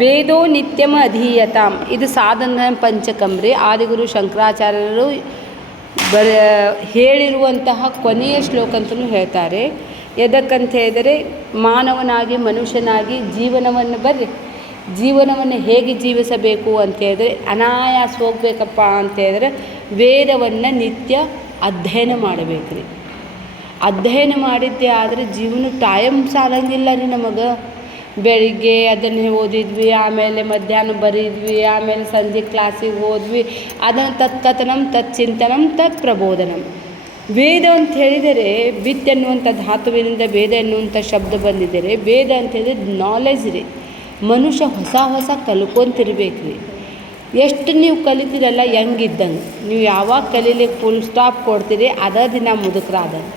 ವೇದೋ ನಿತ್ಯಮ ಅಧೀಯತಾಂ. ಇದು ಸಾಧನ ಪಂಚಕಂರಿ ಆದಿಗುರು ಶಂಕರಾಚಾರ್ಯರು ಹೇಳಿರುವಂತಹ ಕೊನೆಯ ಶ್ಲೋಕ ಅಂತಲೂ ಹೇಳ್ತಾರೆ. ಎದಕ್ಕಂತ ಹೇಳಿದರೆ, ಮಾನವನಾಗಿ ಮನುಷ್ಯನಾಗಿ ಜೀವನವನ್ನು ಹೇಗೆ ಜೀವಿಸಬೇಕು ಅಂತ ಹೇಳಿದ್ರೆ, ಅನಾಯಾಸ ಹೋಗ್ಬೇಕಪ್ಪ ಅಂತ ಹೇಳಿದ್ರೆ ವೇದವನ್ನು ನಿತ್ಯ ಅಧ್ಯಯನ ಮಾಡಬೇಕು ರೀ. ಅಧ್ಯಯನ ಮಾಡಿದ್ದೆ ಆದರೆ ಜೀವನ ಟೈಮ್ ಸಾಲಂಗಿಲ್ಲ ರೀ ನಮಗೆ. ಬೆಳಿಗ್ಗೆ ಅದನ್ನು ಓದಿದ್ವಿ, ಆಮೇಲೆ ಮಧ್ಯಾಹ್ನ ಬರೀದ್ವಿ, ಆಮೇಲೆ ಸಂಜೆ ಕ್ಲಾಸಿಗೆ ಹೋದ್ವಿ. ಅದನ್ನು ತತ್ಕಥನಂ ತತ್ಚಿಂತನಂ ತತ್ ಪ್ರಬೋಧನಂ. ವೇದ ಅಂತ ಹೇಳಿದರೆ ವಿತ್ ಎನ್ನುವಂಥ ಧಾತುವಿನಿಂದ ವೇದ ಎನ್ನುವಂಥ ಶಬ್ದ ಬಂದಿದ್ದಾರೆ. ವೇದ ಅಂತ ಹೇಳಿದ್ರೆ ನಾಲೆಜ್ ರೀ. ಮನುಷ್ಯ ಹೊಸ ಕಲ್ಕೊಂತಿರ್ಬೇಕು ರೀ. ಎಷ್ಟು ನೀವು ಕಲಿತೀರಲ್ಲ ಹೆಂಗಿದ್ದಂಗೆ. ನೀವು ಯಾವಾಗ ಕಲೀಲಿಕ್ಕೆ ಫುಲ್ ಸ್ಟಾಪ್ ಕೊಡ್ತೀರಿ ಅದೇ ದಿನ ಮುದುಕರಾದಂಗೆ.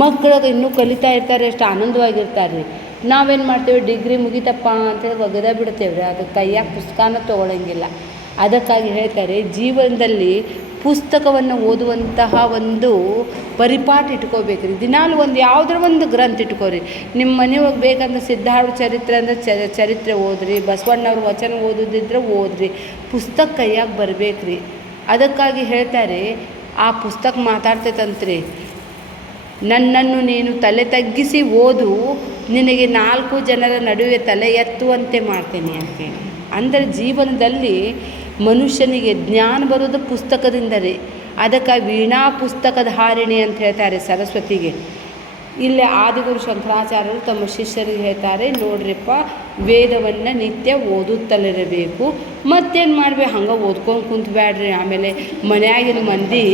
ಮಕ್ಕಳಿಗೆ ಇನ್ನೂ ಕಲಿತಾ ಇರ್ತಾರೆ, ಎಷ್ಟು ಆನಂದವಾಗಿರ್ತಾರೆ ರೀ. ನಾವೇನು ಮಾಡ್ತೇವೆ, ಡಿಗ್ರಿ ಮುಗಿತಪ್ಪ ಅಂತೇಳಿ ಒಗೆದ ಬಿಡ್ತೇವೆ ರೀ. ಅದಕ್ಕೆ ಕೈಯಾಗ ಪುಸ್ತಕನ ತೊಗೊಳಂಗಿಲ್ಲ. ಅದಕ್ಕಾಗಿ ಹೇಳ್ತಾರೆ, ಜೀವನದಲ್ಲಿ ಪುಸ್ತಕವನ್ನು ಓದುವಂತಹ ಒಂದು ಪರಿಪಾಠ ಇಟ್ಕೋಬೇಕು ರೀ. ದಿನಾಲು ಯಾವುದರ ಒಂದು ಗ್ರಂಥ ಇಟ್ಕೋರಿ. ನಿಮ್ಮ ಮನೆಯೊಳಗೆ ಬೇಕಂದ್ರೆ ಸಿದ್ಧಾರ್ಥ ಚರಿತ್ರೆ ಅಂದರೆ ಚರಿತ್ರೆ ಓದ್ರಿ, ಬಸವಣ್ಣವ್ರ ವಚನ ಓದೋದಿದ್ರೆ ಓದ್ರಿ. ಪುಸ್ತಕ ಕೈಯಾಗ ಬರಬೇಕು ರೀ. ಅದಕ್ಕಾಗಿ ಹೇಳ್ತಾರೆ, ಆ ಪುಸ್ತಕ ಮಾತಾಡ್ತೈತಂತ್ರಿ, ನನ್ನನ್ನು ನೀನು ತಲೆ ತಗ್ಗಿಸಿ ಓದು, ನಿನಗೆ 4 ಜನರ ನಡುವೆ ತಲೆ ಎತ್ತುವಂತೆ ಮಾಡ್ತೇನೆ ಅಂತೇಳಿ. ಅಂದರೆ ಜೀವನದಲ್ಲಿ ಮನುಷ್ಯನಿಗೆ ಜ್ಞಾನ ಬರೋದು ಪುಸ್ತಕದಿಂದ ರೀ. ಅದಕ್ಕೆ ವೀಣಾ ಪುಸ್ತಕಧಾರಿಣಿ ಅಂತ ಹೇಳ್ತಾರೆ ಸರಸ್ವತಿಗೆ. ಇಲ್ಲಿ ಆದಿಗುರು ಶಂಕರಾಚಾರ್ಯರು ತಮ್ಮ ಶಿಷ್ಯರಿಗೆ ಹೇಳ್ತಾರೆ, ನೋಡ್ರಿಪ್ಪ, ವೇದವನ್ನು ನಿತ್ಯ ಓದುತ್ತಲಿರಬೇಕು. ಮತ್ತೇನು ಮಾಡಬೇಕು, ಹಂಗೆ ಓದ್ಕೊಂಡು ಕುಂತ್ಬೇಡ್ರಿ. ಆಮೇಲೆ ಮನೆಯಾಗಿನ ಮಂದಿ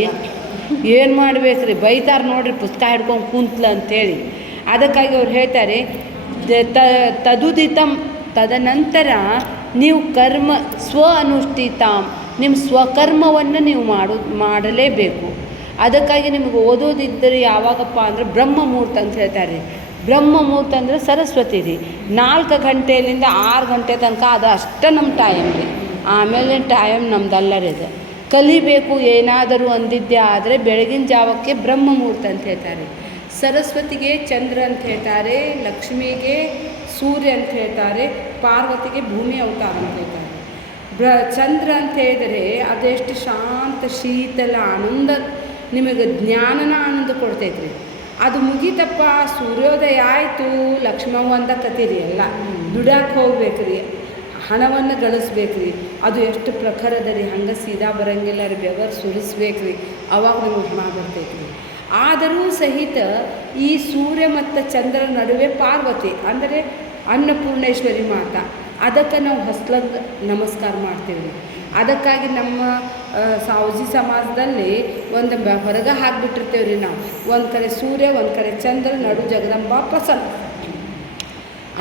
ಏನು ಮಾಡ್ಬೇಕ್ರಿ, ಬೈತಾರೆ ನೋಡ್ರಿ ಪುಸ್ತಕ ಹಿಡ್ಕೊಂಡು ಕುಂತ್ಲ ಅಂಥೇಳಿ. ಅದಕ್ಕಾಗಿ ಅವ್ರು ಹೇಳ್ತಾರೆ, ತದುದಿತಂ, ತದನಂತರ ನೀವು ಕರ್ಮ ಅನುಷ್ಠಿತಾಂ, ನಿಮ್ಮ ಸ್ವಕರ್ಮವನ್ನು ನೀವು ಮಾಡಲೇಬೇಕು. ಅದಕ್ಕಾಗಿ ನಿಮಗೆ ಓದೋದಿದ್ದರೆ ಯಾವಾಗಪ್ಪ ಅಂದರೆ ಬ್ರಹ್ಮ ಮುಹೂರ್ತ ಅಂತ ಹೇಳ್ತಾರೆ. ಬ್ರಹ್ಮ ಮುಹೂರ್ತ ಅಂದರೆ ಸರಸ್ವತಿ ರೀ. 4 ಗಂಟೆಯಿಂದ 6 ಗಂಟೆ ತನಕ ಅದು ಅಷ್ಟೇ ನಮ್ಮ ಟೈಮ್ ರೀ. ಆಮೇಲೆ ಟೈಮ್ ನಮ್ದಲ್ಲ ರೀ. ಅದು ಕಲಿಬೇಕು ಏನಾದರೂ ಅಂದಿದ್ದೆ ಆದರೆ ಬೆಳಗಿನ ಜಾವಕ್ಕೆ ಬ್ರಹ್ಮ ಮುಹೂರ್ತ ಅಂತ ಹೇಳ್ತಾರೆ. ಸರಸ್ವತಿಗೆ ಚಂದ್ರ ಅಂತ ಹೇಳ್ತಾರೆ, ಲಕ್ಷ್ಮಿಗೆ ಸೂರ್ಯ ಅಂತ ಹೇಳ್ತಾರೆ, ಪಾರ್ವತಿಗೆ ಭೂಮಿ ಅವತಾರ ಅಂತ ಹೇಳ್ತಾರೆ. ಚಂದ್ರ ಅಂತ ಹೇಳಿದರೆ ಅದೆಷ್ಟು ಶಾಂತ ಶೀತಲ ಆನಂದ, ನಿಮಗೆ ಜ್ಞಾನನ ಆನಂದ ಕೊಡ್ತೈತ್ರಿ. ಅದು ಮುಗಿತಪ್ಪ, ಸೂರ್ಯೋದಯ ಆಯಿತು, ಲಕ್ಷ್ಮವ್ವ ಅಂದ ಕತೀರಿ ಎಲ್ಲ ದುಡ್ಯಾಕೆ ಹೋಗ್ಬೇಕು ರೀ, ಹಣವನ್ನು ಗಳಿಸ್ಬೇಕು ರೀ. ಅದು ಎಷ್ಟು ಪ್ರಖರದ ರೀ, ಹಂಗೆ ಸೀದಾ ಬರೋಂಗಿಲ್ಲ ರೀ, ಬೆವರು ಸುರಿಸ್ಬೇಕು ರೀ, ಅವಾಗ ನಮಗೆ ಹಣ ಬರ್ತೈತೆ ರೀ. ಆದರೂ ಸಹಿತ ಈ ಸೂರ್ಯ ಮತ್ತು ಚಂದ್ರ ನಡುವೆ ಪಾರ್ವತಿ ಅಂದರೆ ಅನ್ನಪೂರ್ಣೇಶ್ವರಿ ಮಾತಾ, ಅದಕ್ಕೆ ನಾವು ಹೊಸ್ಲಂಗೆ ನಮಸ್ಕಾರ ಮಾಡ್ತೀವಿ ರೀ. ಅದಕ್ಕಾಗಿ ನಮ್ಮ ಸಾವಜಿ ಸಮಾಜದಲ್ಲಿ ಒಂದು ಹೊರಗೆ ಹಾಕಿಬಿಟ್ಟಿರ್ತೇವೆ ರೀ ನಾವು. ಒಂದು ಕಡೆ ಸೂರ್ಯ, ಒಂದು ಕಡೆ ಚಂದ್ರ, ನಡು ಜಗದಂಬಾ ಪ್ರಸನ್ನ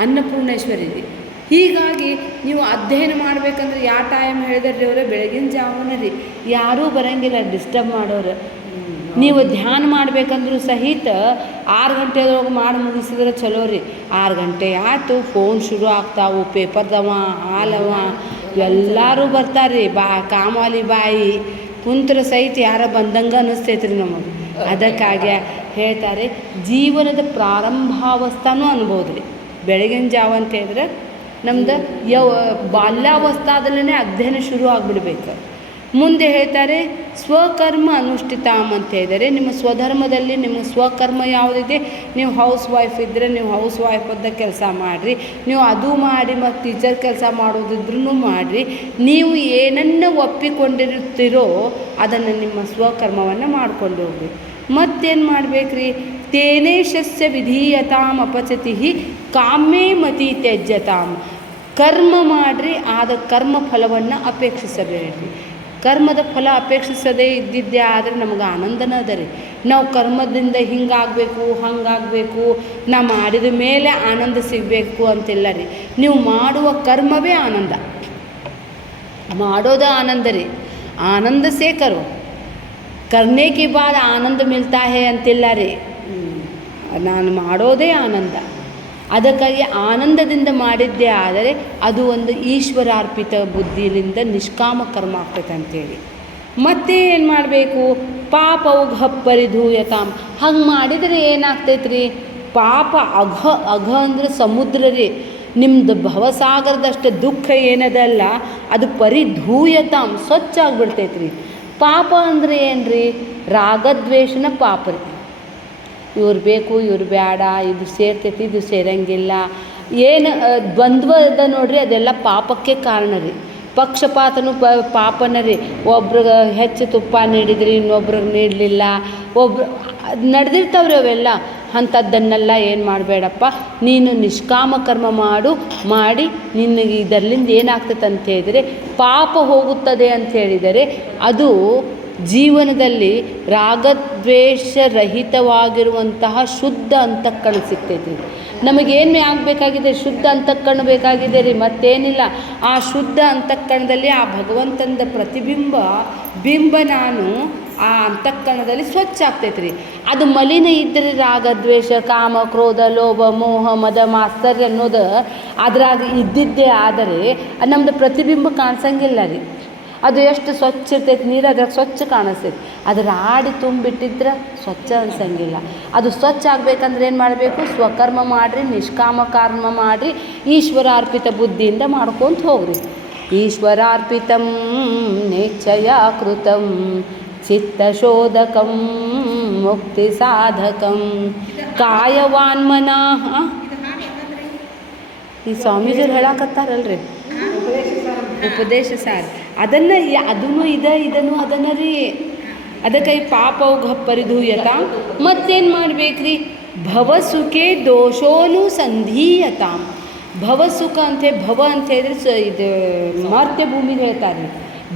ಅನ್ನಪೂರ್ಣೇಶ್ವರಿ ರೀ. ಹೀಗಾಗಿ ನೀವು ಅಧ್ಯಯನ ಮಾಡಬೇಕಂದ್ರೆ ಯಾವ ಟೈಮ್ ಹೇಳಿದ್ರಿ ಅವರೇ, ಬೆಳಗಿನ ಜಾವನ ರೀ. ಯಾರೂ ಬರೋಂಗಿಲ್ಲ ಡಿಸ್ಟರ್ಬ್ ಮಾಡೋರು. ನೀವು ಧ್ಯಾನ ಮಾಡಬೇಕಂದ್ರೂ ಸಹಿತ 6 ಗಂಟೆದೊಳಗೆ ಮಾಡಿ ಮುಗಿಸಿದ್ರೆ ಚಲೋ ರೀ. 6 ಗಂಟೆ ಆಯಿತು, ಫೋನ್ ಶುರು ಆಗ್ತಾವು, ಪೇಪರ್ದವ ಹಾಲವ ಎಲ್ಲರೂ ಬರ್ತಾರೆ ರೀ. ಕಾಮಾಲಿ ಬಾಯಿ ಕುಂತ್ರ ಸಹಿತ ಯಾರ ಬಂದಂಗೆ ಅನ್ನಿಸ್ತೈತೆ ರೀ ನಮಗೆ. ಅದಕ್ಕಾಗಿ ಹೇಳ್ತಾರೆ, ಜೀವನದ ಪ್ರಾರಂಭಾವಸ್ಥಾನೂ ಅನ್ಬೋದು ರೀ ಬೆಳಗಿನ ಜಾವ ಅಂತ ಹೇಳಿದ್ರೆ. ನಮ್ದು ಬಾಲ್ಯಾವಸ್ಥಾದಲ್ಲೇ ಅಧ್ಯಯನ ಶುರು ಆಗಿಬಿಡ್ಬೇಕು. ಮುಂದೆ ಹೇಳ್ತಾರೆ, ಸ್ವಕರ್ಮ ಅನುಷ್ಠಿತಾಮ್ ಅಂತ ಹೇಳಿದರೆ, ನಿಮ್ಮ ಸ್ವಧರ್ಮದಲ್ಲಿ ನಿಮ್ಮ ಸ್ವಕರ್ಮ ಯಾವುದಿದೆ, ನೀವು ಹೌಸ್ ವೈಫ್ ಇದ್ದರೆ ನೀವು ಹೌಸ್ ವೈಫದ್ದ ಕೆಲಸ ಮಾಡಿರಿ, ನೀವು ಅದು ಮಾಡಿ ಮತ್ತು ಟೀಚರ್ ಕೆಲಸ ಮಾಡೋದಿದ್ರೂ ಮಾಡಿರಿ. ನೀವು ಏನನ್ನು ಒಪ್ಪಿಕೊಂಡಿರ್ತೀರೋ ಅದನ್ನು ನಿಮ್ಮ ಸ್ವಕರ್ಮವನ್ನು ಮಾಡ್ಕೊಂಡು ಹೋಗ್ರಿ. ಮತ್ತೇನು ಮಾಡ್ಬೇಕ್ರಿ, ತೇನೇಶಸ್ಯ ವಿಧೀಯತಾಮ್ ಅಪಚತಿ ಕಾಮೇ ಮತಿ ತ್ಯಜ್ಯತಾಮ್. ಕರ್ಮ ಮಾಡಿರಿ, ಆದ ಕರ್ಮ ಫಲವನ್ನು ಅಪೇಕ್ಷಿಸಬೇಡ್ರಿ. ಕರ್ಮದ ಫಲ ಅಪೇಕ್ಷಿಸದೇ ಇದ್ದಿದ್ದೆ ಆದರೆ ನಮಗೆ ಆನಂದನ ಅದ ರೀ. ನಾವು ಕರ್ಮದಿಂದ ಹಿಂಗಾಗಬೇಕು ಹಂಗಾಗಬೇಕು, ನಾ ಮಾಡಿದ ಮೇಲೆ ಆನಂದ ಸಿಗಬೇಕು ಅಂತಿಲ್ಲ ರೀ. ನೀವು ಮಾಡುವ ಕರ್ಮವೇ ಆನಂದ, ಮಾಡೋದು ಆನಂದ ರೀ. ಆನಂದ ಸೇ ಕರೋ, ಕರ್ನೆ ಕಿ ಬಾದ್ ಆನಂದ ಮಿಲ್ತಾ ಹೇ ಅಂತಿಲ್ಲ ರೀ. ನಾನು ಮಾಡೋದೇ ಆನಂದ. ಅದಕ್ಕಾಗಿ ಆನಂದದಿಂದ ಮಾಡಿದ್ದೇ ಆದರೆ ಅದು ಒಂದು ಈಶ್ವರಾರ್ಪಿತ ಬುದ್ಧಿಯಿಂದ ನಿಷ್ಕಾಮ ಕರ್ಮ ಆಗ್ತೈತೆ ಅಂಥೇಳಿ. ಮತ್ತೆ ಏನು ಮಾಡಬೇಕು, ಪಾಪೌಘ ಪರಿಧೂಯತಾಮ್. ಹಂಗೆ ಮಾಡಿದರೆ ಏನಾಗ್ತೈತೆ ರೀ, ಪಾಪ ಅಘ ಅಂದರೆ ಸಮುದ್ರ ರೀ. ನಿಮ್ಮದು ಭವಸಾಗರದಷ್ಟು ದುಃಖ ಏನದಲ್ಲ ಅದು ಪರಿಧೂಯತಾಂ ಸ್ವಚ್ಛ ಆಗಿಬಿಡ್ತೈತೆ ರೀ. ಪಾಪ ಅಂದರೆ ಏನು ರೀ? ರಾಗದ್ವೇಷನ ಪಾಪ ರೀ. ಇವ್ರು ಬೇಕು ಇವ್ರು ಬೇಡ, ಇದು ಸೇರ್ತೈತಿ ಇದು ಸೇರಂಗಿಲ್ಲ, ಏನು ದ್ವಂದ್ವ ಅದ ನೋಡ್ರಿ, ಅದೆಲ್ಲ ಪಾಪಕ್ಕೆ ಕಾರಣ ರೀ. ಪಕ್ಷಪಾತನೂ ಪಾಪನ ರೀ. ಒಬ್ರಿಗೆ ಹೆಚ್ಚು ತುಪ್ಪ ನೀಡಿದ್ರಿ ಇನ್ನೊಬ್ರಿಗೆ ನೀಡಲಿಲ್ಲ, ಒಬ್ರು ನಡೆದಿರ್ತಾವ್ರಿ ಅವೆಲ್ಲ. ಅಂಥದ್ದನ್ನೆಲ್ಲ ಏನು ಮಾಡಬೇಡಪ್ಪ, ನೀನು ನಿಷ್ಕಾಮ ಕರ್ಮ ಮಾಡಿ ನಿನಗೆ ಇದರಲ್ಲಿಂದ ಏನಾಗ್ತೈತೆ ಅಂತ ಹೇಳಿದರೆ ಪಾಪ ಹೋಗುತ್ತದೆ ಅಂತ ಹೇಳಿದರೆ ಅದು ಜೀವನದಲ್ಲಿ ರಾಗದ್ವೇಷರಹಿತವಾಗಿರುವಂತಹ ಶುದ್ಧ ಅಂತಃಕರಣ ಸಿಗ್ತೈತಿ. ನಮಗೇನು ಆಗಬೇಕಾಗಿದೆ? ಶುದ್ಧ ಅಂತಃಕರಣ ಬೇಕಾಗಿದೆ ರೀ, ಮತ್ತೇನಿಲ್ಲ. ಆ ಶುದ್ಧ ಅಂತಃಕರಣದಲ್ಲಿ ಆ ಭಗವಂತನ ಬಿಂಬ ನಾನು ಆ ಅಂತಃಕರಣದಲ್ಲಿ ಸ್ವಚ್ಛ ಆಗ್ತೈತೆ ರೀ. ಅದು ಮಲಿನ ಇದ್ದರೆ ರಾಗದ್ವೇಷ ಕಾಮ ಕ್ರೋಧ ಲೋಭ ಮೋಹ ಮದ ಮಾತ್ಸರ್ಯ ಅನ್ನೋದು ಅದ್ರಾಗ ಇದ್ದಿದ್ದೇ ಆದರೆ ನಮ್ಮದು ಪ್ರತಿಬಿಂಬ ಕಾಣಿಸಂಗಿಲ್ಲ ರೀ. ಅದು ಎಷ್ಟು ಸ್ವಚ್ಛ ಇರ್ತೈತೆ ನೀರು, ಅದ್ರಾಗ ಸ್ವಚ್ಛ ಕಾಣಿಸ್ತೈತೆ. ಅದ್ರ ಆಡಿ ತುಂಬಿಟ್ಟಿದ್ರೆ ಸ್ವಚ್ಛ ಅನ್ಸಂಗಿಲ್ಲ. ಅದು ಸ್ವಚ್ಛ ಆಗ್ಬೇಕಂದ್ರೆ ಏನು ಮಾಡಬೇಕು? ಸ್ವಕರ್ಮ ಮಾಡಿರಿ, ನಿಷ್ಕಾಮ ಕರ್ಮ ಮಾಡಿರಿ, ಈಶ್ವರಾರ್ಪಿತ ಬುದ್ಧಿಯಿಂದ ಮಾಡ್ಕೊತ ಹೋಗ್ರಿ. ಈಶ್ವರಾರ್ಪಿತಂ ನೇಚ್ಛಯ ಕೃತಂ ಚಿತ್ತಶೋಧಕಂ ಮುಕ್ತಿ ಸಾಧಕಂ ಕಾಯವಾನ್ಮನಃ. ಈ ಸ್ವಾಮೀಜಿಯವ್ರು ಹೇಳಾಕತ್ತಾರಲ್ರಿ ಉಪದೇಶ ಸಾರ್, ಅದನ್ನು ಅದನ್ನು ಇದನ್ನು ಅದನ್ನು ರೀ. ಅದಕ್ಕೆ ಈ ಪಾಪೌಘ ಪರಿಧೂಯತ. ಮತ್ತೇನು ಮಾಡ್ಬೇಕ್ರಿ? ಭವಸುಖೆ ದೋಷೋನುಸಂಧೀಯತ. ಭವಸುಖ ಅಂತೇಳಿ ಭವ ಅಂತ ಹೇಳಿದ್ರೆ ಇದು ಮಾರ್ತ್ಯ ಭೂಮಿಗೆ ಹೇಳ್ತಾರೆ.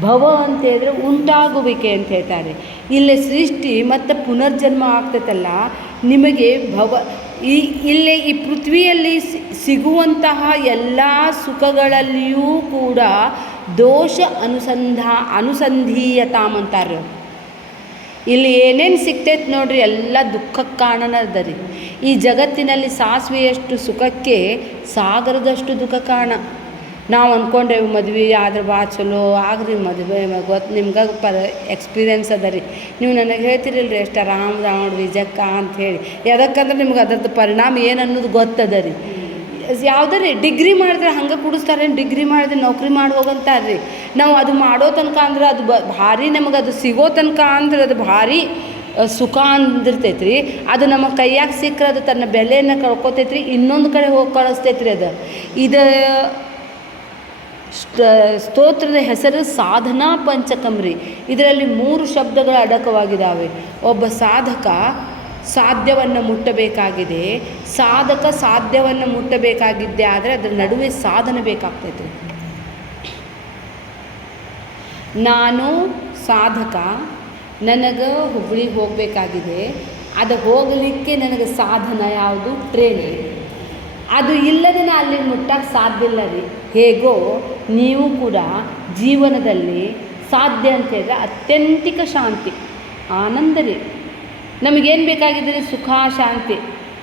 ಭವ ಅಂತ ಹೇಳಿದ್ರೆ ಉಂಟಾಗುವಿಕೆ ಅಂತ ಹೇಳ್ತಾರೆ. ಇಲ್ಲೇ ಸೃಷ್ಟಿ ಮತ್ತು ಪುನರ್ಜನ್ಮ ಆಗ್ತೈತಲ್ಲ ನಿಮಗೆ ಭವ ಇಲ್ಲೇ ಈ ಪೃಥ್ವಿಯಲ್ಲಿ ಸಿಗುವಂತಹ ಎಲ್ಲ ಸುಖಗಳಲ್ಲಿಯೂ ಕೂಡ ದೋಷ ಅನುಸಂಧೀಯತಾಮ್ ಅಂತಾರೆ. ಇಲ್ಲಿ ಏನೇನು ಸಿಗ್ತೈತೆ ನೋಡ್ರಿ ಎಲ್ಲ ದುಃಖಕ್ಕೆ ಕಾರಣ ಅದ ರೀ. ಈ ಜಗತ್ತಿನಲ್ಲಿ ಸಾಸಿವೆಯಷ್ಟು ಸುಖಕ್ಕೆ ಸಾಗರದಷ್ಟು ದುಃಖ ಕಾರಣ. ನಾವು ಅಂದ್ಕೊಂಡ್ರೆ ಮದ್ವೆ ಆದ್ರೆ ಭಾಳ ಚಲೋ ಆಗ್ರಿ, ಮದುವೆ ಗೊತ್ತು ನಿಮ್ಗೆ ಎಕ್ಸ್ಪೀರಿಯೆನ್ಸ್ ಅದ ರೀ. ನೀವು ನನಗೆ ಹೇಳ್ತಿರಲ್ರಿ ಎಷ್ಟು ಆರಾಮ್ ನೋಡ್ರಿ ಜಕ್ಕ ಅಂಥೇಳಿ. ಯಾವ್ದಕ್ಕಂದ್ರೆ ನಿಮ್ಗೆ ಅದರದ್ದು ಪರಿಣಾಮ ಏನು ಅನ್ನೋದು ಗೊತ್ತದ ರೀ. ಯಾವುದೇ ಡಿಗ್ರಿ ಮಾಡಿದ್ರೆ ಹಂಗೆ ಕುಡಿಸ್ತಾರೆ, ಡಿಗ್ರಿ ಮಾಡಿದ್ರೆ ನೌಕರಿ ಮಾಡಿ ಹೋಗಂತಾರೆ ರೀ. ನಾವು ಅದು ಮಾಡೋ ತನಕ ಅಂದ್ರೆ ಅದು ಭಾರಿ ನಮಗೆ ಅದು ಸಿಗೋ ತನಕ ಅಂದ್ರೆ ಅದು ಭಾರಿ ಸುಖ ಅಂದಿರ್ತೈತೆ ರೀ. ಅದು ನಮ್ಮ ಕೈಯಾಗ ಸಿಕ್ಕರೆ ಅದು ತನ್ನ ಬೆಲೆಯನ್ನು ಕಳ್ಕೊತೈತೆ ರೀ, ಇನ್ನೊಂದು ಕಡೆ ಹೋಗಿ ಕಳಿಸ್ತೈತೆ ರೀ. ಇದು ಸ್ತೋತ್ರದ ಹೆಸರು ಸಾಧನಾ ಪಂಚಕಂ ರೀ. ಇದರಲ್ಲಿ 3 ಶಬ್ದಗಳು ಅಡಕವಾಗಿದ್ದಾವೆ. ಒಬ್ಬ ಸಾಧಕ ಸಾಧ್ಯವನ್ನು ಮುಟ್ಟಬೇಕಾಗಿದೆ, ಸಾಧಕ ಸಾಧ್ಯವನ್ನು ಮುಟ್ಟಬೇಕಾಗಿದ್ದೆ ಆದರೆ ಅದರ ನಡುವೆ ಸಾಧನೆ ಬೇಕಾಗ್ತೈತೆ. ನಾನು ಸಾಧಕ, ನನಗೆ ಹುಬ್ಬಳ್ಳಿಗೆ ಹೋಗಬೇಕಾಗಿದೆ, ಅದು ಹೋಗಲಿಕ್ಕೆ ನನಗೆ ಸಾಧನ ಯಾವುದು? ಟ್ರೈನ್. ಅದು ಇಲ್ಲದೆ ನಾನು ಅಲ್ಲಿ ಮುಟ್ಟಕ್ಕೆ ಸಾಧ್ಯ ಇಲ್ಲ ರೀ. ಹೇಗೋ ನೀವು ಕೂಡ ಜೀವನದಲ್ಲಿ ಸಾಧ್ಯ ಅಂತ ಹೇಳಿದ್ರೆ ಅತ್ಯಂತಿಕ ಶಾಂತಿ ಆನಂದ ರೀ. ನಮಗೇನು ಬೇಕಾಗಿದೆ ರೀ? ಸುಖ ಶಾಂತಿ.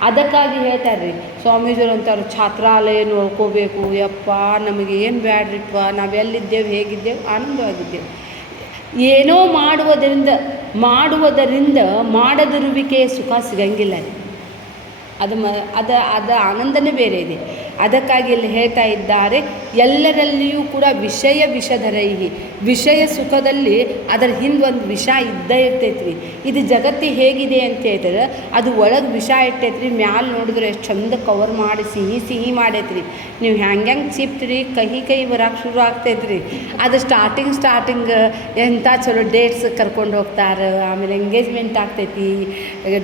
ಅದಕ್ಕಾಗಿ ಹೇಳ್ತಾರೆ ರೀ ಸ್ವಾಮೀಜಿಯವರು ಅಂತಾರೆ ಛಾತ್ರಾಲಯ ನೋಡ್ಕೋಬೇಕು. ಯಪ್ಪ ನಮಗೆ ಏನು ಬ್ಯಾಡ್ರಿಪ್ಪ, ನಾವೆಲ್ಲಿದ್ದೇವೆ ಹೇಗಿದ್ದೇವೆ ಆನಂದವಾಗಿದ್ದೇವೆ. ಏನೋ ಮಾಡುವುದರಿಂದ ಮಾಡದಿರುವಿಕೆಯ ಸುಖ ಸಿಗಂಗಿಲ್ಲ ರೀ. ಅದು ಆನಂದನೇ ಬೇರೆ ಇದೆ. ಅದಕ್ಕಾಗಿ ಇಲ್ಲಿ ಹೇಳ್ತಾ ಇದ್ದಾರೆ ಎಲ್ಲರಲ್ಲಿಯೂ ಕೂಡ ವಿಷಧರೈಹಿ. ವಿಷಯ ಸುಖದಲ್ಲಿ ಅದರ ಹಿಂದೆ ಒಂದು ವಿಷ ಇದ್ದೇ ಇರ್ತೈತೆ ರೀ. ಇದು ಜಗತ್ತು ಹೇಗಿದೆ ಅಂತ ಹೇಳಿದ್ರೆ ಅದು ಒಳಗೆ ವಿಷ ಇರ್ತೈತೆ ರೀ. ಮ್ಯಾಲೆ ನೋಡಿದ್ರೆ ಎಷ್ಟು ಚಂದ ಕವರ್ ಮಾಡಿ ಸಿಹಿ ಮಾಡೈತೆ ರೀ. ನೀವು ಹೆಂಗೆ ಚಿಪ್ತೀರಿ ಕಹಿ ಬರೋಕೆ ಶುರು ಆಗ್ತೈತೆ ರೀ. ಅದು ಸ್ಟಾರ್ಟಿಂಗ್ ಎಂಥ ಚಲೋ ಡೇಟ್ಸ್ ಕರ್ಕೊಂಡು ಹೋಗ್ತಾರೆ, ಆಮೇಲೆ ಎಂಗೇಜ್ಮೆಂಟ್ ಆಗ್ತೈತಿ,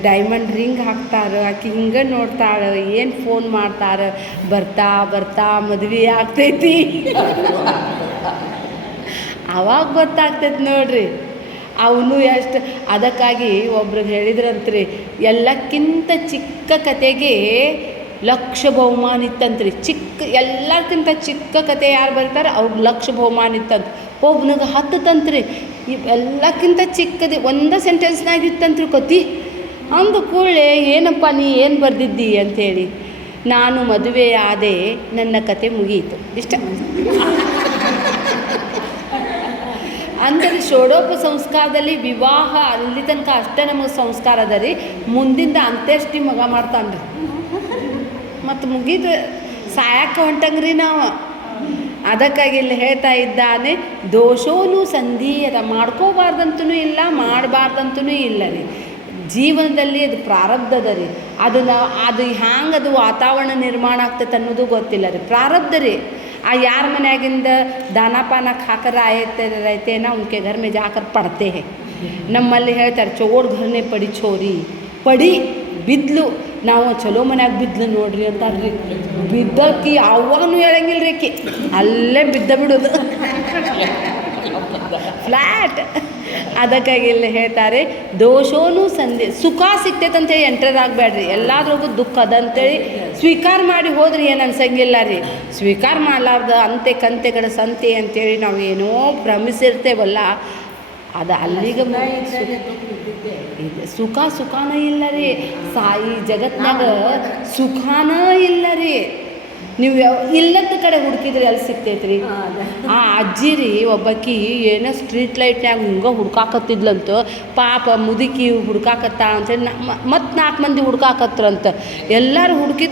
ಡೈಮಂಡ್ ರಿಂಗ್ ಹಾಕ್ತಾರೆ, ಆಕೆ ಹಿಂಗೆ ನೋಡ್ತಾಳೆ, ಏನು ಫೋನ್ ಮಾಡ್ತಾರೆ, ಬರ್ತಾ ಮದುವೆ ಆಗ್ತೈತಿ. ಅವಾಗ ಗೊತ್ತಾಗ್ತೈತಿ ನೋಡ್ರಿ ಅವನು ಎಷ್ಟು. ಅದಕ್ಕಾಗಿ ಒಬ್ರಿಗೆ ಹೇಳಿದ್ರಂತ್ರಿ ಎಲ್ಲಕ್ಕಿಂತ ಚಿಕ್ಕ ಕತೆಗೆ ಲಕ್ಷ ಬಹುಮಾನ ಇತ್ತಂತ್ರಿ. ಎಲ್ಲಕ್ಕಿಂತ ಚಿಕ್ಕ ಕತೆ ಯಾರು ಬರ್ತಾರೆ ಅವ್ರಿಗೆ ಲಕ್ಷ ಬಹುಮಾನ ಇತ್ತಂತ. ಒಬ್ಬನಿಗೆ 10 ತಂತ್ರಿ. ಎಲ್ಲಕ್ಕಿಂತ ಚಿಕ್ಕದು ಒಂದೇ ಸೆಂಟೆನ್ಸ್ನಾಗ ಇತ್ತಂತ್ರಿ ಕತೆ. ಅಂದ ಕೂಡಲೇ ಏನಪ್ಪ ನೀ ಏನು ಬರೆದಿದ್ದಿ ಅಂಥೇಳಿ, ನಾನು ಮದುವೆ ಆದೆ, ನನ್ನ ಕತೆ ಮುಗಿಯಿತು, ಇಷ್ಟ. ಅಂದರೆ ಷೋಡೋಪ ಸಂಸ್ಕಾರದಲ್ಲಿ ವಿವಾಹ ಅಲ್ಲಿ ತನಕ ಅಷ್ಟೇ ನಮಗೆ ಸಂಸ್ಕಾರ ಅದ ರೀ. ಮುಂದಿಂದ ಅಂತ್ಯಷ್ಟಿ ಮಗ ಮಾಡ್ತಾನೆ ರೀ, ಮತ್ತು ಮುಗಿದು ಸಾಯಕ್ಕೆ ಹೊಂಟಂಗ್ರಿ ನಾವು. ಅದಕ್ಕಾಗಿ ಇಲ್ಲಿ ಹೇಳ್ತಾ ಇದ್ದಾನೆ, ದೋಷೋನು ಸಂಧೀಯತ, ಮಾಡ್ಕೋಬಾರ್ದಂತೂ ಇಲ್ಲ, ಮಾಡಬಾರ್ದಂತೂ ಇಲ್ಲ ರೀ. ಜೀವನದಲ್ಲಿ ಅದು ಪ್ರಾರಬ್ಧದ ರೀ. ಅದು ಹ್ಯಾಂಗೆ ಅದು ವಾತಾವರಣ ನಿರ್ಮಾಣ ಆಗ್ತೈತೆ ಅನ್ನೋದು ಗೊತ್ತಿಲ್ಲ ರೀ, ಪ್ರಾರಬ್ಧ ರೀ. ಆ ಯಾರ ಮನೆಯಾಗಿಂದ ದಾನ ಪಾನಕ್ಕೆ ಹಾಕರ ಆಯ್ತೆ ನಾ ಉನ್ಕೆ ಘರ್ ಮೇ ಜಾಕರ್ ಪಡ್ತೆ. ನಮ್ಮಲ್ಲಿ ಹೇಳ್ತಾರೆ ಚೋಡ್ ಘರ್ನೆ ಪಡಿ ಚೋರಿ, ಪಡಿ ಬಿದ್ಲು, ನಾವು ಚಲೋ ಮನ್ಯಾಗ ಬಿದ್ಲು ನೋಡ್ರಿ ಅಂತಾರ್ರಿ. ಬಿದ್ದಕ್ಕಿ ಯಾವಾಗೂ ಹೇಳಂಗಿಲ್ಲ ರೀ, ಅಕ್ಕಿ ಅಲ್ಲೇ ಬಿದ್ದ ಬಿಡೋದು ಫ್ಲ್ಯಾಟ್. ಅದಕ್ಕಾಗಿ ಇಲ್ಲಿ ಹೇಳ್ತಾರೆ ದೋಷೋನು ಸಂಧಿ, ಸುಖ ಸಿಗ್ತೈತೆ ಅಂತೇಳಿ ಎಂಟರ್ ಆಗಬೇಡ್ರಿ. ಎಲ್ಲಾದ್ರಿಗೂ ದುಃಖ ಅದಂತೇಳಿ ಸ್ವೀಕಾರ ಮಾಡಿ ಹೋದ್ರಿ ಏನು ಅನ್ಸಂಗಿಲ್ಲ ರೀ. ಸ್ವೀಕಾರ ಮಾಡಲಾರ್ದ ಅಂತೆ ಕಂತೆಗಳ ಸಂತೆ ಅಂತೇಳಿ ನಾವು ಏನೋ ಭ್ರಮಿಸಿರ್ತೇವಲ್ಲ, ಅದು ಅಲ್ಲಿಗೆ ಸುಖನ ಇಲ್ಲ ರೀ. ಈ ಜಗತ್ನಾಗ ಸುಖಾನ ಇಲ್ಲ ರೀ. ನೀವು ಇಲ್ಲದ ಕಡೆ ಹುಡುಕಿದ್ರಿ ಅಲ್ಲಿ ಸಿಗ್ತೈತ್ರಿ. ಆ ಅಜ್ಜಿ ರೀ ಒಬ್ಬಾಕಿ ಏನೋ ಸ್ಟ್ರೀಟ್ ಲೈಟ್ನ್ಯಾಗ ಹಿಂಗೆ ಹುಡ್ಕಾಕತ್ತಿದ್ಲಂತ, ಪಾಪ ಮುದುಕಿ ಹುಡ್ಕಾಕತ್ತ ಅಂತೇಳಿ ಮತ್ತು 4 ಮಂದಿ ಹುಡ್ಕಾಕತ್ರಂತ. ಎಲ್ಲರೂ ಹುಡುಕಿ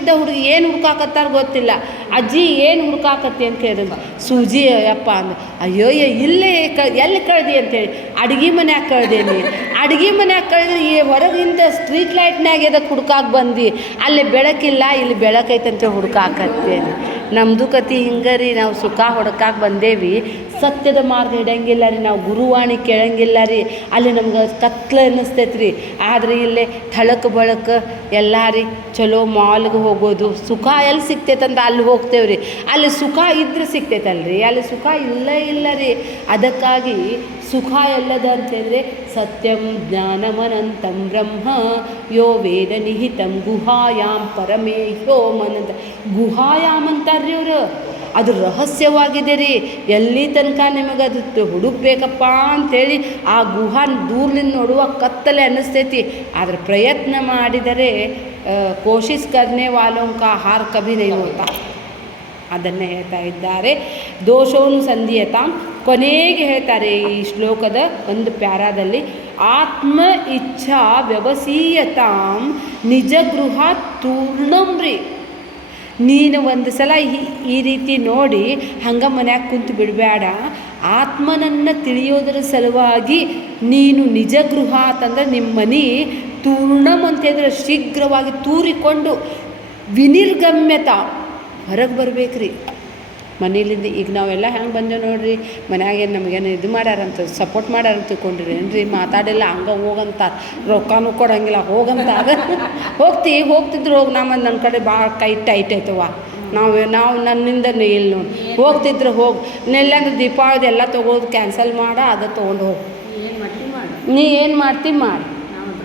ಏನು ಹುಡ್ಕಾಕತ್ತಾರ ಗೊತ್ತಿಲ್ಲ. ಅಜ್ಜಿ ಏನು ಹುಡ್ಕಾಕತ್ತಿ ಅಂತ ಕೇಳಿದ್ರು. ಸೂಜಿ ಅಪ್ಪ ಅಂದ. ಅಯ್ಯೋ ಇಲ್ಲೇ ಎಲ್ಲಿ ಕಳ್ದಿ ಅಂತೇಳಿ. ಅಡ್ಗೆ ಮನ್ಯಾಗ ಕಳ್ದೇನಿ. ಅಡ್ಗೆ ಮನ್ಯಾಗ ಕಳೆದ್ರೆ ಈ ಹೊರಗಿಂದ ಸ್ಟ್ರೀಟ್ ಲೈಟ್ನ್ಯಾಗ ಎದಕ್ಕೆ ಹುಡ್ಕಾಕ ಬಂದು, ಅಲ್ಲಿ ಬೆಳಕಿಲ್ಲ, ಇಲ್ಲಿ ಬೆಳಕೈತಂತ ಹುಡ್ಕಾಕತ್ತೇನೆ. ನಮ್ಮದು ಕತಿ ಹಿಂಗೆ ರೀ. ನಾವು ಸುಖ ಹೊಡ್ಕಾಕ ಬಂದೇವಿ, ಸತ್ಯದ ಮಾರ್ಗ ಹಿಡಂಗಿಲ್ಲ ರೀ. ನಾವು ಗುರುವಾಣಿ ಕೇಳಂಗಿಲ್ಲ ರೀ. ಅಲ್ಲಿ ನಮ್ಗೆ ಕತ್ಲು ಅನ್ನಿಸ್ತೈತೆ ರೀ. ಆದರೆ ಇಲ್ಲೇ ಥಳಕ್ ಬಳಕ ಎಲ್ಲ ರೀ. ಚಲೋ ಮಾಲ್ಗೆ ಹೋಗೋದು, ಸುಖ ಎಲ್ಲಿ ಸಿಗ್ತೈತಂತ ಅಲ್ಲಿ ಹೋಗ್ತೇವೆ ರೀ. ಅಲ್ಲಿ ಸುಖ ಇದ್ರೆ ಸಿಗ್ತೈತಲ್ರಿ, ಅಲ್ಲಿ ಸುಖ ಇಲ್ಲ ರೀ. ಅದಕ್ಕಾಗಿ ಸುಖ ಎಲ್ಲದ ಅಂತಂದರೆ ಸತ್ಯಂ ಜ್ಞಾನಮನಂತಂ ಬ್ರಹ್ಮ ಯೋ ವೇದ ನಿಹಿತಂ ಗುಹಾಯಾಮ್ ಪರಮೇ ಯೋ ಮನಂತ. ಗುಹಾಯಾಮ್ ಅಂತಾರ್ರಿ ಅವರು. ಅದು ರಹಸ್ಯವಾಗಿದೆ ರೀ. ಎಲ್ಲಿ ತನಕ ನಿಮಗೆ ಅದು ಹುಡುಕ್ಬೇಕಪ್ಪ ಅಂಥೇಳಿ ಆ ಗುಹಾ ದೂರ್ಲಿಂದ ನೋಡುವ ಕತ್ತಲೆ ಅನ್ನಿಸ್ತೈತಿ. ಆದರೆ ಪ್ರಯತ್ನ ಮಾಡಿದರೆ ಕೋಶಿಶ್ ಕರ್ನೆ ವಾಲೋಂ ಕಾ ಹಾರ್ ಕಭಿ ನಹೀ ಹೋತಾ. ಅದನ್ನೇ ಹೇಳ್ತಾ ಇದ್ದಾರೆ. ದೋಷೋನು ಸಂಧೀಯತಾಂ. ಕೊನೆಗೆ ಹೇಳ್ತಾರೆ ಈ ಶ್ಲೋಕದ ಒಂದು ಪ್ಯಾರಾದಲ್ಲಿ, ಆತ್ಮ ಇಚ್ಛಾ ವ್ಯವಸೀಯತಾಂ ನಿಜ ಗೃಹ ತೂರ್ಣಂಬ್ರಿ. ನೀನು ಒಂದು ಸಲ ಈ ರೀತಿ ನೋಡಿ ಹಂಗೆ ಮನ್ಯಾಗ ಕುಂತು ಬಿಡಬೇಡ. ಆತ್ಮನನ್ನು ತಿಳಿಯೋದರ ಸಲುವಾಗಿ ನೀನು ನಿಜ ಗೃಹ ಅಂತಂದ್ರೆ ನಿಮ್ಮ ಮನೆ ತೂರ್ಣಂ ಅಂತಂದ್ರೆ ಶೀಘ್ರವಾಗಿ ತೂರಿಕೊಂಡು ವಿನಿರ್ಗಮ್ಯತ ಹೊರಗೆ ಬರ್ಬೇಕ್ರಿ ಮನೇಲಿಂದ. ಈಗ ನಾವೆಲ್ಲ ಹೆಂಗೆ ಬಂದೇವೆ ನೋಡ್ರಿ, ಮನ್ಯಾಗೇನು ನಮಗೇನು ಇದು ಮಾಡ್ಯಾರಂತ ಸಪೋರ್ಟ್ ಮಾಡ್ಯಾರಂತ ತಿಳ್ಕೊಂಡ್ರಿ ಏನ್ರಿ. ಮಾತಾಡಿಲ್ಲ ಹಂಗೆ ಹೋಗಂತ, ರೊಕ್ಕನೂ ಕೊಡೋಂಗಿಲ್ಲ ಹೋಗಂತ. ಅದು ಹೋಗ್ತಿದ್ರು ಹೋಗಿ. ನನ್ನ ಕಡೆ ಭಾಳ ಕೈ ಟೈಟ್ ಆಯ್ತವ. ನಾವು ನನ್ನಿಂದ ಇಲ್ಲ ನೋಡಿ ಹೋಗ್ತಿದ್ರು ಹೋಗಿ. ನೆಲ್ಲಂದ್ರೆ ದೀಪಾವಳಿ ಎಲ್ಲ ತೊಗೊಳೋದು ಕ್ಯಾನ್ಸಲ್ ಮಾಡ, ಅದು ತೊಗೊಂಡು ಹೋಗಿ. ನೀ ಏನು ಮಾಡ್ತೀವಿ ಮಾಡಿ.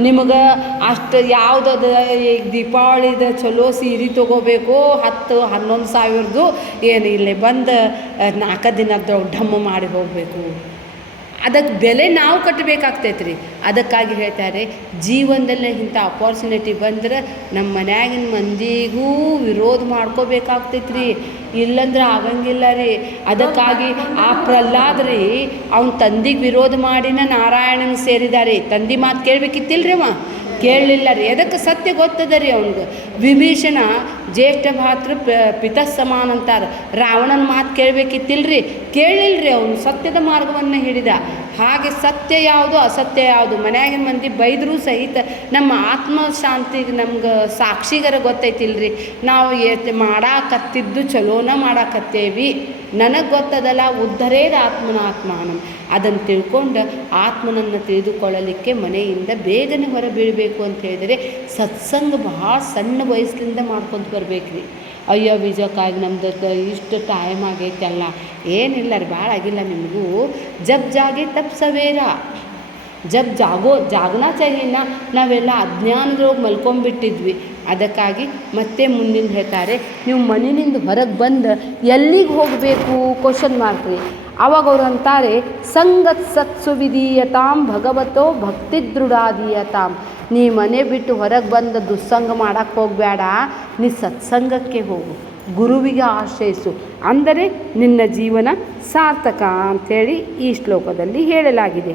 ನಿಮಗೆ ಅಷ್ಟು ಯಾವುದದು ಈಗ ದೀಪಾವಳಿದ ಚಲೋ ಸೀರೆ ತೊಗೋಬೇಕು 10-11 ಸಾವಿರದ್ದು ಏನು ಇಲ್ಲೇ ಬಂದು 4 ದಿನದ ಢಮ್ಮ ಮಾಡಿ ಹೋಗಬೇಕು. ಅದಕ್ಕೆ ಬೆಲೆ ನಾವು ಕಟ್ಟಬೇಕಾಗ್ತೈತೆ ರೀ. ಅದಕ್ಕಾಗಿ ಹೇಳ್ತಾರೆ ಜೀವನದಲ್ಲೇ ಇಂಥ ಅಪಾರ್ಚುನಿಟಿ ಬಂದ್ರೆ ನಮ್ಮ ಮನ್ಯಾಗಿನ ಮಂದಿಗೂ ವಿರೋಧ ಮಾಡ್ಕೋಬೇಕಾಗ್ತೈತೆ ರೀ. ಇಲ್ಲಂದ್ರೆ ಆಗಂಗಿಲ್ಲ ರೀ. ಅದಕ್ಕಾಗಿ ಆ ಪ್ರಹ್ಲಾದ್ ರೀ ಅವ್ನ ತಂದೆಗೆ ವಿರೋಧ ಮಾಡಿನ ನಾರಾಯಣನ ಸೇರಿದ್ದಾರೆ. ತಂದೆ ಮಾತು ಕೇಳಬೇಕಿತ್ತಿಲ್ರಿ, ಅವ ಕೇಳಲಿಲ್ಲ ರೀ. ಅದಕ್ಕೆ ಸತ್ಯ ಗೊತ್ತದ ರೀ ಅವ್ನಿಗೆ. ವಿಭೀಷಣ ಜ್ಯೇಷ್ಠ ಭಾತೃ ಪಿತಃ ಸಮಾನ ಅಂತಾರೆ. ರಾವಣನ ಮಾತು ಕೇಳಬೇಕಿತ್ತಿಲ್ರಿ, ಕೇಳಲಿಲ್ಲರಿ. ಅವನು ಸತ್ಯದ ಮಾರ್ಗವನ್ನು ಹಿಡಿದ. ಹಾಗೆ ಸತ್ಯ ಯಾವುದು ಅಸತ್ಯ ಯಾವುದು ಮನ್ಯಾಗಿನ ಮಂದಿ ಬೈದರೂ ಸಹಿತ ನಮ್ಮ ಆತ್ಮಶಾಂತಿಗೆ ನಮ್ಗೆ ಸಾಕ್ಷಿಗರ ಗೊತ್ತೈತಿಲ್ರಿ. ನಾವು ಮಾಡಾಕತ್ತಿದ್ದು ಚಲೋನ ಮಾಡಾಕತ್ತೇವಿ. ನನಗೆ ಗೊತ್ತದಲ್ಲ ಉದ್ಧರೇದ ಆತ್ಮನಾತ್ಮಾನಂ. ಅದನ್ನು ತಿಳ್ಕೊಂಡು ಆತ್ಮನನ್ನು ತಿಳಿದುಕೊಳ್ಳಲಿಕ್ಕೆ ಮನೆಯಿಂದ ಬೇಗನೆ ಹೊರ ಬೀಳಬೇಕು ಅಂತ ಹೇಳಿದರೆ ಸತ್ಸಂಗ ಭಾಳ ಸಣ್ಣ ವಯಸ್ಸಿನಿಂದ ಮಾಡ್ಕೊತ ಬರ್ಬೇಕು ರೀ. ಅಯ್ಯೋ ಬೀಜಕ್ಕಾಗಿ ನಮ್ದು ಇಷ್ಟು ಟೈಮ್ ಆಗೈತೆ ಅಲ್ಲ, ಏನಿಲ್ಲ ರೀ, ಭಾಳ ಆಗಿಲ್ಲ ನಿಮಗೂ. ಜಬ್ ಜಾಗೆ ತಬ್ ಸವೇರ, ಜಬ್ ಜಾಗನಾ ಚಾಹಿನ. ನಾವೆಲ್ಲ ಅಜ್ಞಾನದೊಳಗೆ ಮಲ್ಕೊಂಡ್ಬಿಟ್ಟಿದ್ವಿ. ಅದಕ್ಕಾಗಿ ಮತ್ತೆ ಮುಂದಿನ ಹೇಳ್ತಾರೆ, ನೀವು ಮನೆಯಿಂದ ಹೊರಗೆ ಬಂದು ಎಲ್ಲಿಗೆ ಹೋಗಬೇಕು ಕ್ವಶನ್ ಮಾಡ್ತೀವಿ. ಆವಾಗ ಅವ್ರು ಅಂತಾರೆ ಸಂಗತ್ ಸತ್ಸು ವಿಧೀಯತಾಂ ಭಗವತೋ ಭಕ್ತಿ ದೃಢಾದೀಯತಾಂ. ನೀ ಮನೆ ಬಿಟ್ಟು ಹೊರಗೆ ಬಂದು ದುಸ್ಸಂಗ ಮಾಡೋಕ್ಕೆ ಹೋಗಬೇಡ, ನೀ ಸತ್ಸಂಗಕ್ಕೆ ಹೋಗು, ಗುರುವಿಗೆ ಆಶ್ರಯಿಸು, ಅಂದರೆ ನಿನ್ನ ಜೀವನ ಸಾರ್ಥಕ ಅಂಥೇಳಿ ಈ ಶ್ಲೋಕದಲ್ಲಿ ಹೇಳಲಾಗಿದೆ.